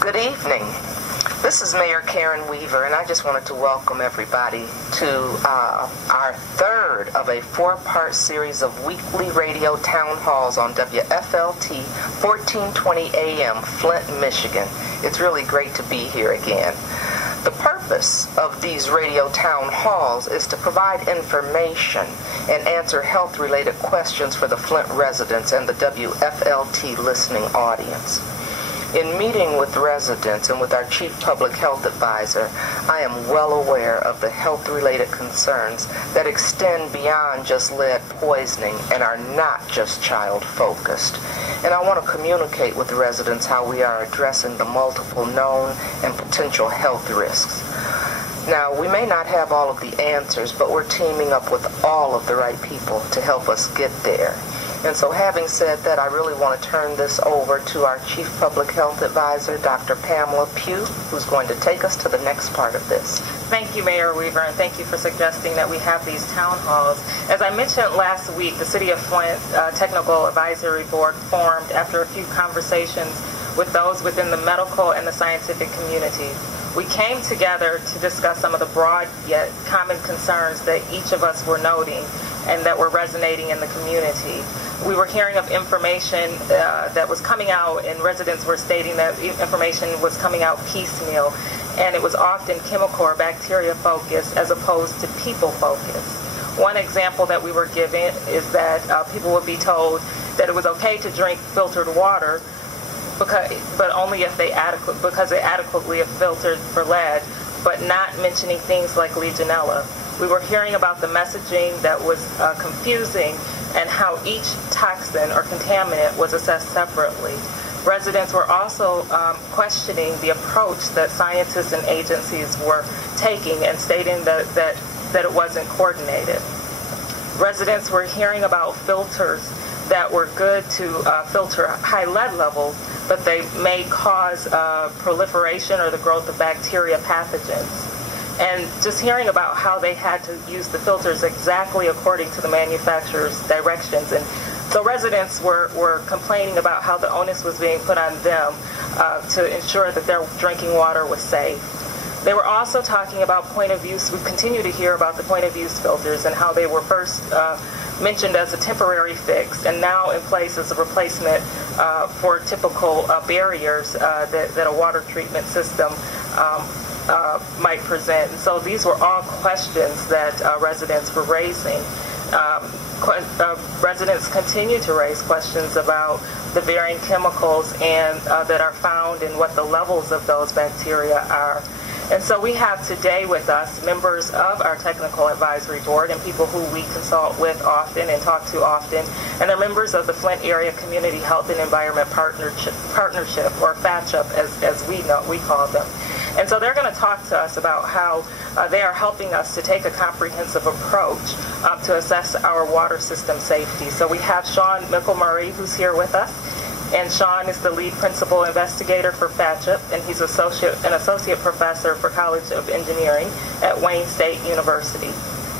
Good evening. This is Mayor Karen Weaver, and I just wanted to welcome everybody to our third of a four-part series of weekly radio town halls on WFLT 1420 AM, Flint, Michigan. It's really great to be here again. The purpose of these radio town halls is to provide information and answer health-related questions for the Flint residents and the WFLT listening audience. In meeting with residents and with our Chief Public Health Advisor, I am well aware of the health-related concerns that extend beyond just lead poisoning and are not just child-focused. And I want to communicate with the residents how we are addressing the multiple known and potential health risks. Now, we may not have all of the answers, but we're teaming up with all of the right people to help us get there. And so having said that, I really want to turn this over to our Chief Public Health Advisor, Dr. Pamela Pugh, who's going to take us to the next part of this. Thank you, Mayor Weaver, and thank you for suggesting that we have these town halls. As I mentioned last week, the City of Flint Technical Advisory Board formed after a few conversations with those within the medical and the scientific community. We came together to discuss some of the broad yet common concerns that each of us were noting and that were resonating in the community. We were hearing of information that was coming out, and residents were stating that information was coming out piecemeal, and it was often chemical or bacteria focused as opposed to people focused. One example that we were given is that people would be told that it was okay to drink filtered water, but only if because it adequately filtered for lead, but not mentioning things like Legionella. We were hearing about the messaging that was confusing and how each toxin or contaminant was assessed separately. Residents were also questioning the approach that scientists and agencies were taking and stating that it wasn't coordinated. Residents were hearing about filters that were good to filter high lead levels, but they may cause proliferation or the growth of bacteria pathogens. And just hearing about how they had to use the filters exactly according to the manufacturer's directions. And so residents were complaining about how the onus was being put on them to ensure that their drinking water was safe. They were also talking about point of use. We continue to hear about the point of use filters and how they were first mentioned as a temporary fix and now in place as a replacement for typical barriers that a water treatment system might present. So these were all questions that residents were raising. Residents continue to raise questions about the varying chemicals and that are found and what the levels of those bacteria are. And so we have today with us members of our Technical Advisory Board and people who we consult with often and talk to often, and they're members of the Flint Area Community Health and Environment Partnership, or FACHEP as we call them. And so they're going to talk to us about how they are helping us to take a comprehensive approach to assess our water system safety. So we have Shawn McElmurry, who's here with us. And Shawn is the lead principal investigator for FACHEP, and he's an associate professor for College of Engineering at Wayne State University.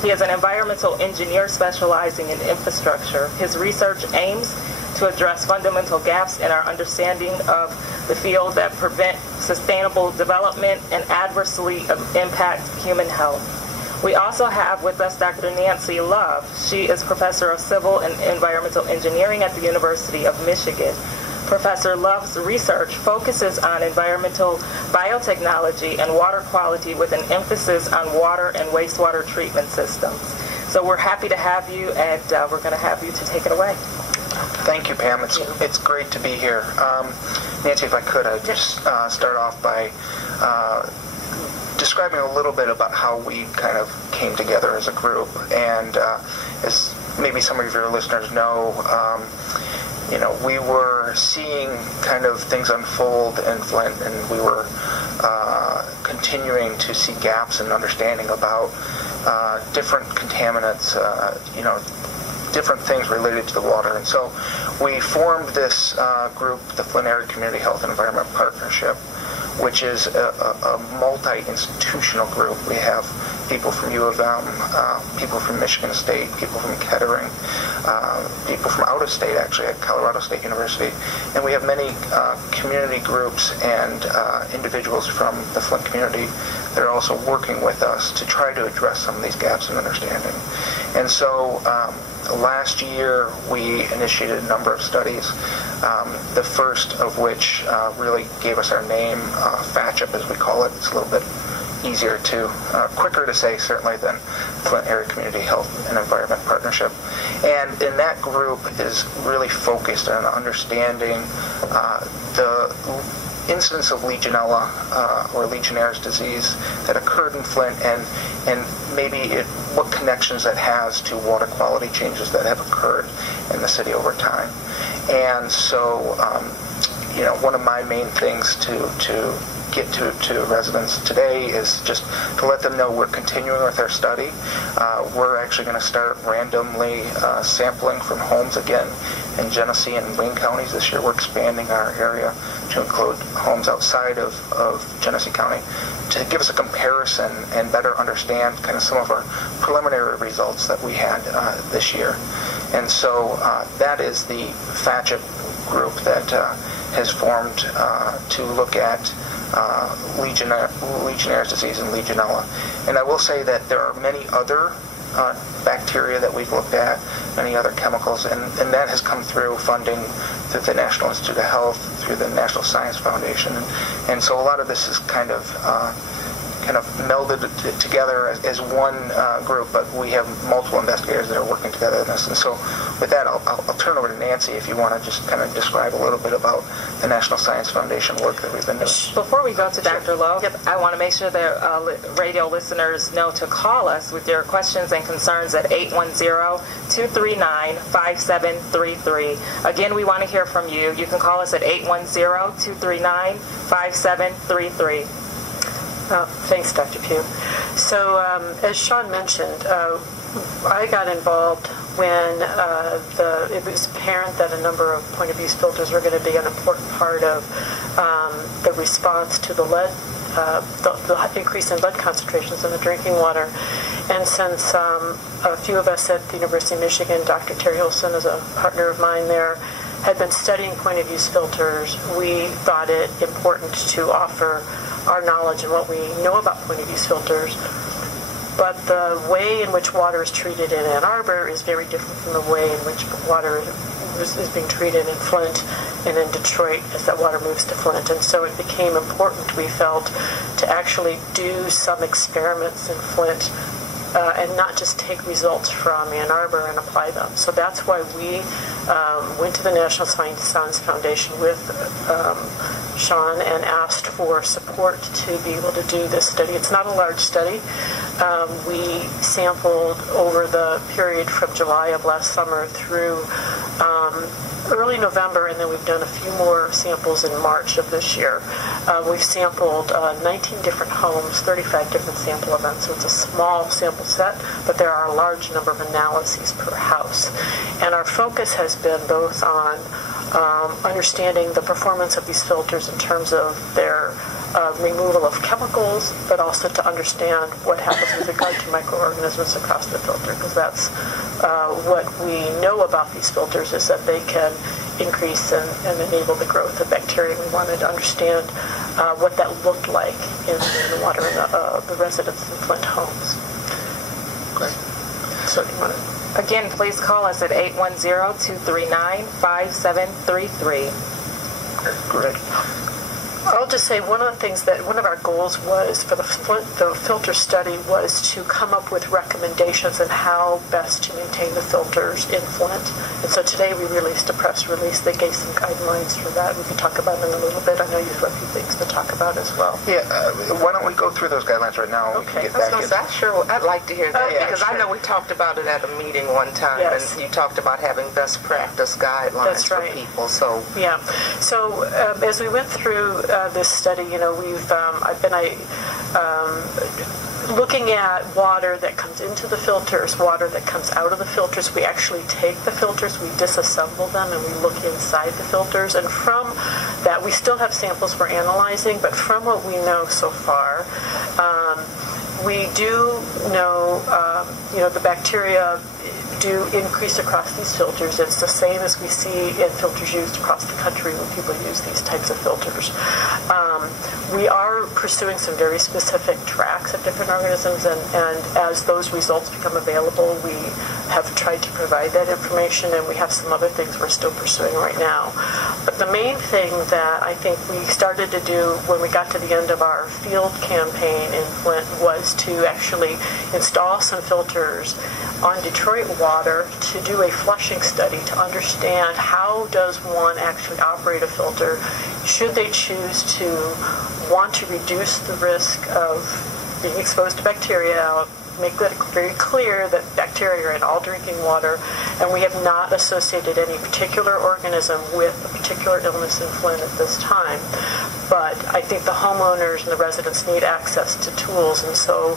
He is an environmental engineer specializing in infrastructure. His research aims to address fundamental gaps in our understanding of the field that prevent sustainable development and adversely impact human health. We also have with us Dr. Nancy Love. She is professor of civil and environmental engineering at the University of Michigan. Professor Love's research focuses on environmental biotechnology and water quality with an emphasis on water and wastewater treatment systems. So we're happy to have you, and we're going to have you to take it away. Thank you, Pam. It's great to be here. Nancy, if I could, I'd just start off by describing a little bit about how we kind of came together as a group. And as maybe some of your listeners know, we were seeing kind of things unfold in Flint, and we were continuing to see gaps in understanding about different contaminants, different things related to the water. And so we formed this group, the Flint Area Community Health and Environment Partnership, which is a multi-institutional group. We have people from U of M, people from Michigan State, people from Kettering, people from out of state, actually, at Colorado State University. And we have many community groups and individuals from the Flint community that are also working with us to try to address some of these gaps in understanding. And so last year we initiated a number of studies, the first of which really gave us our name, FACHEP as we call it. It's a little bit easier to, quicker to say certainly than Flint Area Community Health and Environment Partnership. And in that group is really focused on understanding the incidence of Legionella or Legionnaire's disease that occurred in Flint, and maybe what connections that has to water quality changes that have occurred in the city over time. And so, one of my main things to get to residents today is just to let them know we're continuing with our study. We're actually going to start randomly sampling from homes again in Genesee and Wayne counties this year. We're expanding our area to include homes outside of Genesee County to give us a comparison and better understand kind of some of our preliminary results that we had this year. And so that is the FACHEP group that has formed to look at Legionnaire's disease and Legionella. And I will say that there are many other bacteria that we've looked at, many other chemicals, and that has come through funding through the National Institute of Health, through the National Science Foundation. And so a lot of this is kind of melded together as one group, but we have multiple investigators that are working together in this. And so with that, I'll turn over to Nancy if you want to just kind of describe a little bit about the National Science Foundation work that we've been doing. Before we go to Dr. Lowe, I want to make sure that radio listeners know to call us with your questions and concerns at 810-239-5733. Again, we want to hear from you. You can call us at 810-239-5733. Thanks, Dr. Pugh. So, as Shawn mentioned, I got involved when it was apparent that a number of point-of-use filters were going to be an important part of the response to the lead, the increase in lead concentrations in the drinking water. And since a few of us at the University of Michigan, Dr. Terry Olson is a partner of mine there, had been studying point-of-use filters, we thought it important to offer our knowledge and what we know about point-of-use filters. But the way in which water is treated in Ann Arbor is very different from the way in which water is being treated in Flint and in Detroit as that water moves to Flint. And so it became important, we felt, to actually do some experiments in Flint and not just take results from Ann Arbor and apply them. So that's why we went to the National Science Foundation with Shawn and asked for support to be able to do this study. It's not a large study. We sampled over the period from July of last summer through early November, and then we've done a few more samples in March of this year. We've sampled 19 different homes, 35 different sample events, so it's a small sample set, but there are a large number of analyses per house. And our focus has been both on understanding the performance of these filters in terms of their removal of chemicals, but also to understand what happens with regard to microorganisms across the filter, because that's what we know about these filters is that they can increase and enable the growth of bacteria. We wanted to understand what that looked like in the water in the residents in Flint homes. Great. So do you want to... Again, please call us at 810-239-5733. Great. I'll just say one of the things that one of our goals was for the filter study was to come up with recommendations on how best to maintain the filters in Flint. And so today we released a press release that gave some guidelines for that. We can talk about it in a little bit. I know you have a few things to talk about as well. Yeah, why don't we go through those guidelines right now? Okay. I'd like to hear that because sure. I know we talked about it at a meeting one time, Yes. and you taltalked about having best practice guidelines for people. So yeah. So as we went through this study, I've been looking at water that comes into the filters, water that comes out of the filters. We actually take the filters, we disassemble them, and we look inside the filters. And from that, we still have samples we're analyzing, but from what we know so far, We do know, the bacteria do increase across these filters. It's the same as we see in filters used across the country when people use these types of filters. We are pursuing some very specific tracks of different organisms, and as those results become available, we have tried to provide that information, and we have some other things we're still pursuing right now. But the main thing that I think we started to do when we got to the end of our field campaign in Flint was to actually install some filters on Detroit water to do a flushing study to understand how does one actually operate a filter. Should they choose to want to reduce the risk of being exposed to bacteria, make that very clear that bacteria are in all drinking water, and we have not associated any particular organism with a particular illness in Flint at this time. But I think the homeowners and the residents need access to tools, and so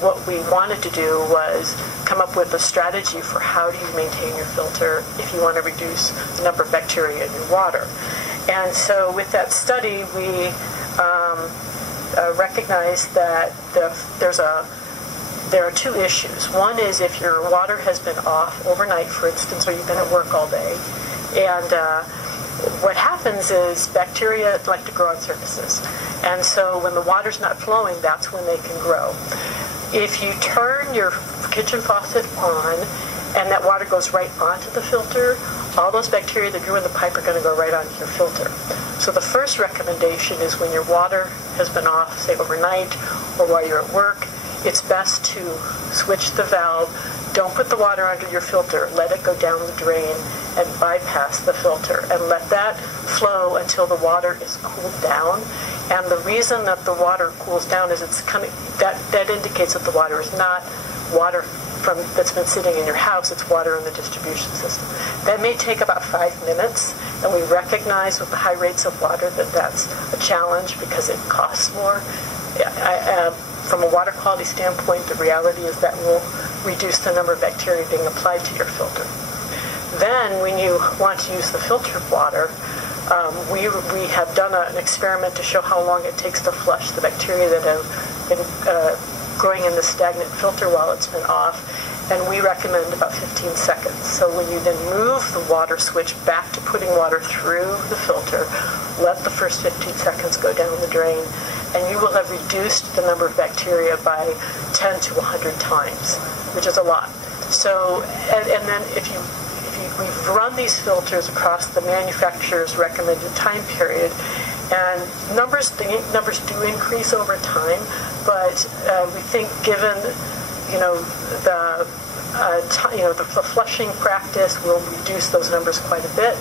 what we wanted to do was come up with a strategy for how do you maintain your filter if you want to reduce the number of bacteria in your water. And so with that study, we recognized that there are two issues. One is if your water has been off overnight, for instance, or you've been at work all day, and what happens is bacteria like to grow on surfaces. And so when the water's not flowing, that's when they can grow. If you turn your kitchen faucet on and that water goes right onto the filter, all those bacteria that grew in the pipe are going to go right onto your filter. So the first recommendation is when your water has been off, say overnight, or while you're at work, it's best to switch the valve. Don't put the water under your filter. Let it go down the drain and bypass the filter, and let that flow until the water is cooled down. And the reason that the water cools down is it's coming. That indicates that the water is not water that's been sitting in your house. It's water in the distribution system. That may take about 5 minutes, and we recognize with the high rates of water that that's a challenge because it costs more. From a water quality standpoint, the reality is that will reduce the number of bacteria being applied to your filter. Then, when you want to use the filtered water, we have done an experiment to show how long it takes to flush the bacteria that have been growing in the stagnant filter while it's been off, and we recommend about 15 seconds. So when you then move the water switch back to putting water through the filter, let the first 15 seconds go down the drain, and you will have reduced the number of bacteria by 10 to 100 times, which is a lot. So, and then we've run these filters across the manufacturer's recommended time period, and the numbers do increase over time, but we think given the flushing practice will reduce those numbers quite a bit,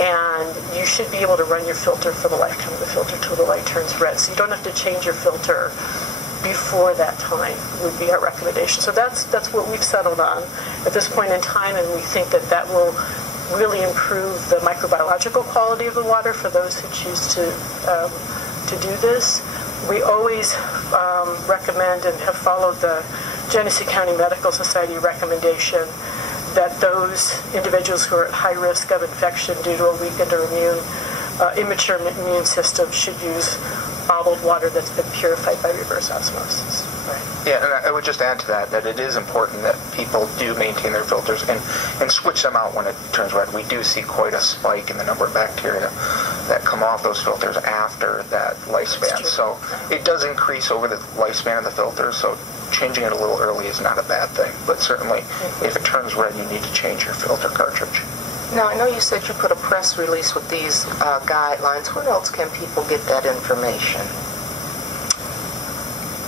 and you should be able to run your filter for the lifetime of the filter till the light turns red. So you don't have to change your filter before that time would be our recommendation. So that's what we've settled on at this point in time, and we think that will really improve the microbiological quality of the water for those who choose to do this. We always recommend and have followed the Genesee County Medical Society recommendation that those individuals who are at high risk of infection due to a weakened or immature immune system should use bottled water that's been purified by reverse osmosis. Right. Yeah, and I would just add to that it is important that people do maintain their filters and switch them out when it turns red. We do see quite a spike in the number of bacteria that come off those filters after that lifespan. So it does increase over the lifespan of the filter, so changing it a little early is not a bad thing. But certainly, if it turns red, you need to change your filter cartridge. Now, I know you said you put a press release with these guidelines. Where else can people get that information?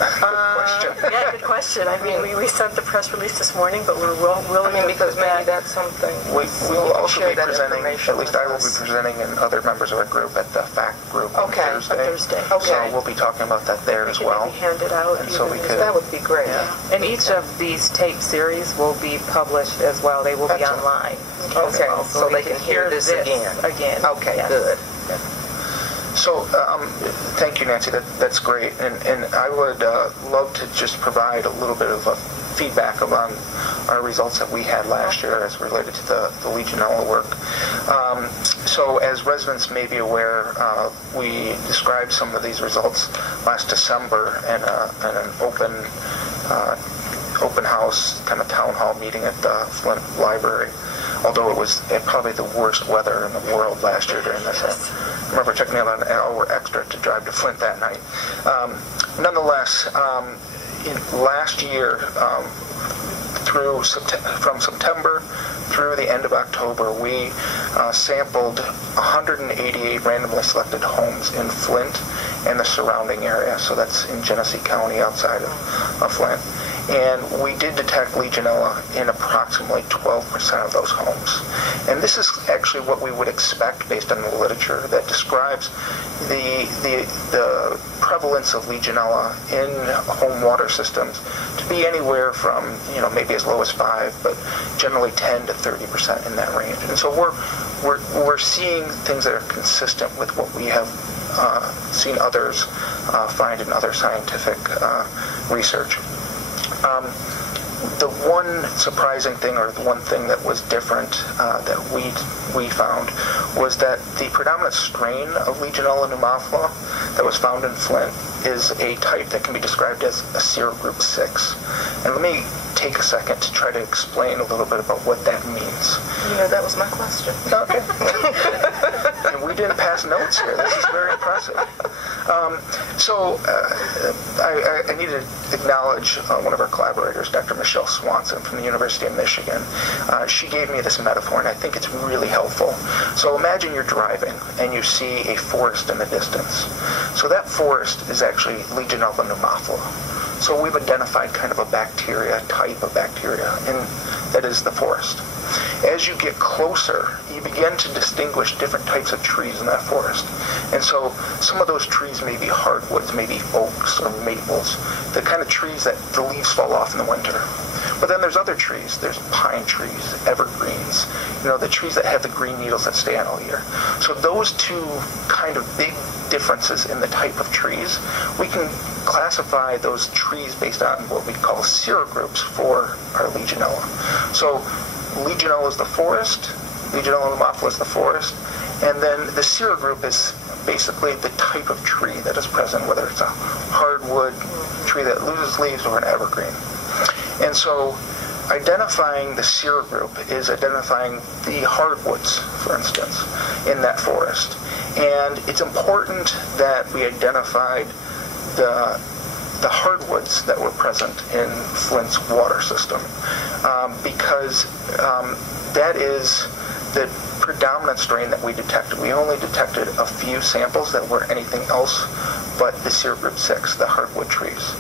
Yeah, good question. I mean, we sent the press release this morning, but we're willing to because maybe that's something. We will also be presenting, at least I will be presenting, and other members of our group at the FAC group on Thursday. Okay. So we'll be talking about that there as well. Hand it out. And so we could. That would be great. Yeah. And each of these tape series will be published as well. They will be online. Okay, so they can hear this again. Okay, yes. Good. So, thank you, Nancy. That's great. And I would love to just provide a little bit of a feedback among our results that we had last year as related to the Legionella work. So as residents may be aware, we described some of these results last December in an open house kind of town hall meeting at the Flint Library, although it was probably the worst weather in the world last year during this. I remember checking out an hour extra to drive to Flint that night. Nonetheless, last year, from September through the end of October, we sampled 188 randomly selected homes in Flint and the surrounding area. So that's in Genesee County outside of Flint. And we did detect Legionella in approximately 12% of those homes. And this is actually what we would expect based on the literature that describes the prevalence of Legionella in home water systems to be anywhere from, maybe as low as 5, but generally 10 to 30% in that range. And so we're seeing things that are consistent with what we have seen others find in other scientific research. The one surprising thing, or the one thing that was different that we found, was that the predominant strain of Legionella pneumophila that was found in Flint is a type that can be described as a serogroup 6. And let me take a second to try to explain a little bit about what that means. That was my question. Okay. And we didn't pass notes here. This is very impressive. I need to acknowledge one of our collaborators, Dr. Michelle Swanson from the University of Michigan. She gave me this metaphor, and I think it's really helpful. So imagine you're driving, and you see a forest in the distance. So that forest is actually Legionella pneumophila. So we've identified kind of a type of bacteria, and that is the forest. As you get closer, you begin to distinguish different types of trees in that forest. And so some of those trees may be hardwoods, maybe oaks or maples, the kind of trees that the leaves fall off in the winter. But then there's other trees. There's pine trees, evergreens, the trees that have the green needles that stay on all year. So those two kind of big differences in the type of trees, we can classify those trees based on what we call serogroups for our Legionella. So Legionella is the forest, Legionella pneumophila is the forest, and then the serogroup is basically the type of tree that is present, whether it's a hardwood tree that loses leaves or an evergreen. And so identifying the serogroup is identifying the hardwoods, for instance, in that forest. And it's important that we identified the hardwoods that were present in Flint's water system, because that is the predominant strain that we detected. We only detected a few samples that were anything else but the serogroup 6, the hardwood trees.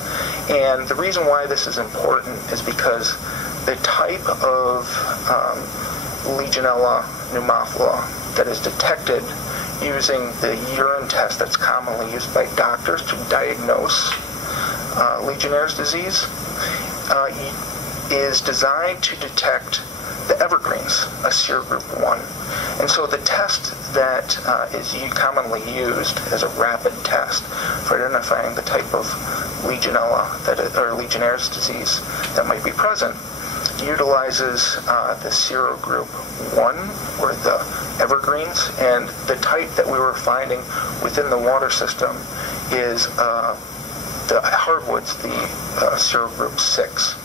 And the reason why this is important is because the type of Legionella pneumophila that is detected using the urine test that's commonly used by doctors to diagnose Legionnaire's disease is designed to detect the evergreens, a serogroup 1. And so the test that is commonly used as a rapid test for identifying the type of Legionella or Legionnaire's disease that might be present utilizes the serogroup 1, or the evergreens, and the type that we were finding within the water system is the hardwoods, the serogroup 6.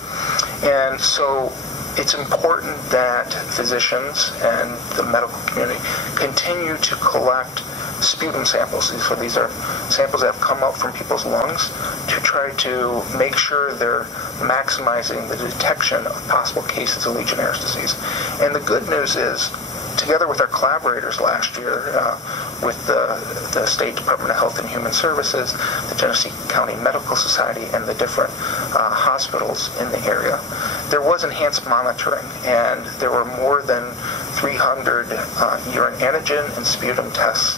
And so it's important that physicians and the medical community continue to collect sputum samples. So these are samples that have come up from people's lungs to try to make sure they're maximizing the detection of possible cases of Legionnaire's disease. And the good news is, together with our collaborators last year, with the State Department of Health and Human Services, the Genesee County Medical Society, and the different hospitals in the area, there was enhanced monitoring, and there were more than 300 urine antigen and sputum tests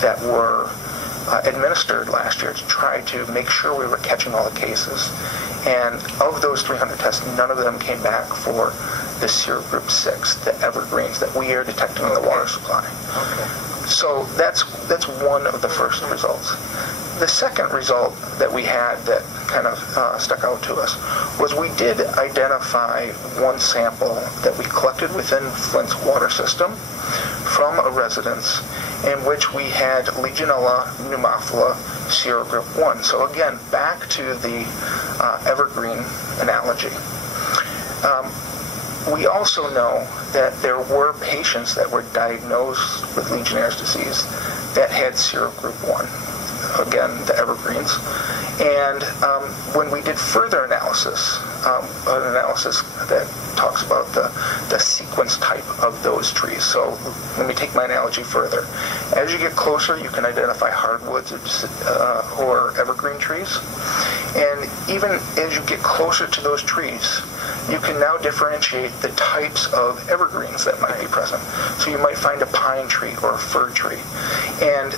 that were administered last year to try to make sure we were catching all the cases. And of those 300 tests, none of them came back for the serogroup 6, the evergreens that we are detecting in the water supply. Okay. So that's one of the first results. The second result that we had that kind of stuck out to us was we did identify one sample that we collected within Flint's water system from a residence in which we had Legionella pneumophila serogroup 1. So again, back to the evergreen analogy. We also know that there were patients that were diagnosed with Legionnaire's disease that had serogroup 1, again, the evergreens. And when we did further analysis, an analysis that talks about the sequence type of those trees. So let me take my analogy further. As you get closer, you can identify hardwoods or evergreen trees. And even as you get closer to those trees, you can now differentiate the types of evergreens that might be present. So you might find a pine tree or a fir tree. And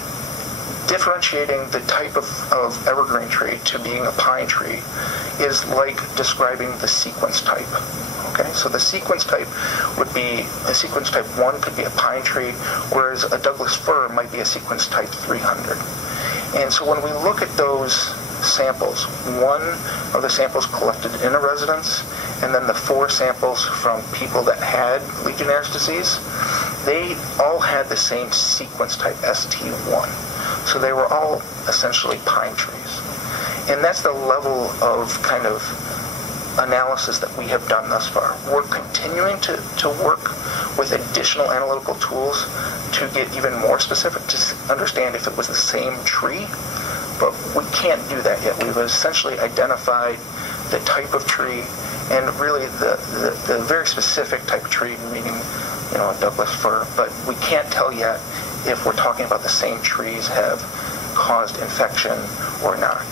differentiating the type of evergreen tree to being a pine tree is like describing the sequence type. Okay, so the sequence type would be, a sequence type 1 could be a pine tree, whereas a Douglas fir might be a sequence type 300. And so when we look at those samples, one of the samples collected in a residence, and then the 4 samples from people that had Legionnaire's disease, they all had the same sequence type, ST1. So they were all essentially pine trees. And that's the level of kind of analysis that we have done thus far. We're continuing to work with additional analytical tools to get even more specific to understand if it was the same tree, but we can't do that yet. We've essentially identified the type of tree and really the very specific type of tree, meaning, you know, a Douglas fir, but we can't tell yet if we're talking about the same trees have caused infection or not.